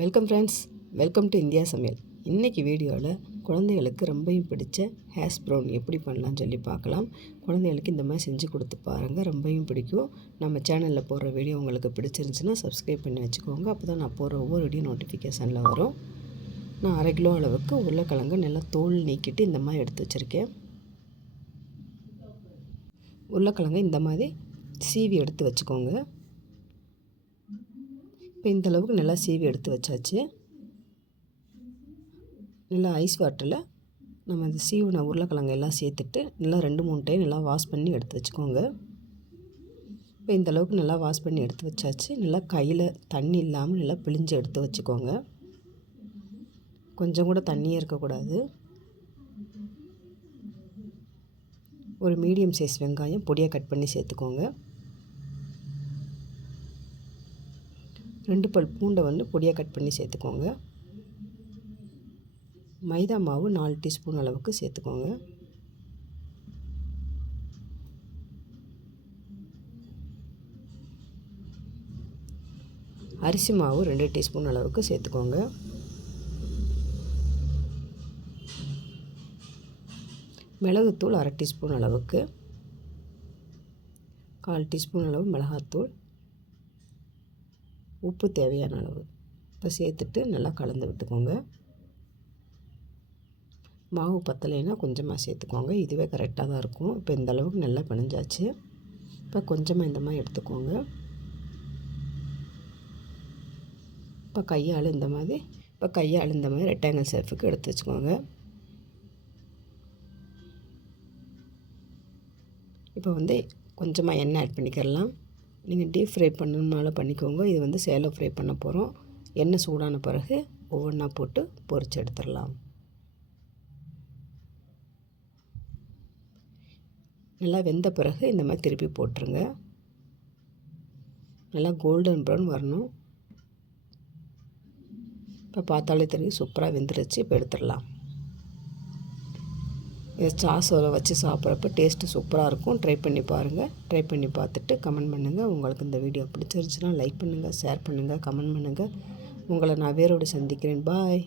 Welcome friends, welcome to India சமையல். இன்றைக்கி வீடியோவில் குழந்தைகளுக்கு ரொம்பவும் பிடிச்ச ஹேஷ் ப்ரௌன் எப்படி பண்ணலான்னு சொல்லி பார்க்கலாம். குழந்தைகளுக்கு இந்த மாதிரி செஞ்சு கொடுத்து பாருங்கள், ரொம்பவும் பிடிக்கும். நம்ம சேனலில் போடுற வீடியோ உங்களுக்கு பிடிச்சிருந்துச்சுன்னா சப்ஸ்கிரைப் பண்ணி வச்சுக்கோங்க. அப்போ தான் நான் போடுற ஒவ்வொரு வீடியோ நோட்டிஃபிகேஷனில் வரும். நான் 1/2 கிலோ அளவுக்கு உருளைக்கிழங்கு நல்லா தோல் நீக்கிட்டு இந்த மாதிரி எடுத்து வச்சுருக்கேன். உருளைக்கிழங்கு இந்த மாதிரி சீவி எடுத்து வச்சுக்கோங்க. இப்போ இந்தளவுக்கு நல்லா சீவி எடுத்து வச்சாச்சு. நல்லா ஐஸ் வாட்டரில் நம்ம இந்த சீவின உருளைக்கிழங்கு எல்லாம் சேர்த்துட்டு நல்லா 2-3 டைம் நல்லா வாஷ் பண்ணி எடுத்து வச்சுக்கோங்க. இப்போ இந்தளவுக்கு நல்லா வாஷ் பண்ணி எடுத்து வச்சாச்சு. நல்லா கையில் தண்ணி இல்லாமல் நல்லா பிழிஞ்சு எடுத்து வச்சுக்கோங்க. கொஞ்சம் கூட தண்ணியே இருக்கக்கூடாது. ஒரு மீடியம் சைஸ் வெங்காயம் பொடியாக கட் பண்ணி சேர்த்துக்கோங்க. 2 பல் பூண்டை பொடியாக கட் பண்ணி சேர்த்துக்கோங்க. மைதா மாவு 4 டீஸ்பூன் அளவுக்கு சேர்த்துக்கோங்க. அரிசி மாவு 2 டீஸ்பூன் அளவுக்கு சேர்த்துக்கோங்க. மிளகுத்தூள் 1/2 டீஸ்பூன் அளவுக்கு, 1/4 டீஸ்பூன் அளவு மிளகாத்தூள், உப்பு தேவையான அளவு இப்போ சேர்த்துட்டு நல்லா கலந்து விட்டுக்கோங்க. மாவு பத்தலைன்னா கொஞ்சமாக சேர்த்துக்கோங்க, இதுவே கரெக்டாக தான் இருக்கும். இப்போ இந்த அளவுக்கு நல்லா பிணைஞ்சாச்சு. இப்போ கொஞ்சமாக இந்த மாதிரி எடுத்துக்கோங்க. இப்போ கையால் இந்த மாதிரி ரெக்டாங்கிள் ஷேப்புக்கு எடுத்து வச்சுக்கோங்க. இப்போ கொஞ்சமாக எண்ணெய் ஆட் பண்ணிக்கிறலாம். நீங்கள் டீப் ஃப்ரை பண்ணணுனாலும் பண்ணிக்கோங்க. இது சேலோ ஃப்ரை பண்ண போகிறோம். எண்ணெய் சூடான பிறகு ஒவ்வொன்றா போட்டு பொரிச்சு எடுத்துடலாம். நல்லா வெந்த பிறகு இந்த மாதிரி திருப்பி போட்டுருங்க. நல்லா கோல்டன் ப்ரௌன் வரணும். இப்போ பார்த்தாலே தெரியும் சூப்பராக வெந்துருச்சு. இப்போ எடுத்துடலாம். இதை சாஸோட வச்சு சாப்பிட்றப்ப டேஸ்ட்டு சூப்பராக இருக்கும். ட்ரை பண்ணி பாருங்கள். ட்ரை பண்ணி பார்த்துட்டு கமெண்ட் பண்ணுங்கள். உங்களுக்கு இந்த வீடியோ பிடிச்சிருந்துச்சுன்னா லைக் பண்ணுங்கள், ஷேர் பண்ணுங்கள், கமெண்ட் பண்ணுங்கள். உங்களை நான் வேரோடு சந்திக்கிறேன். பாய்.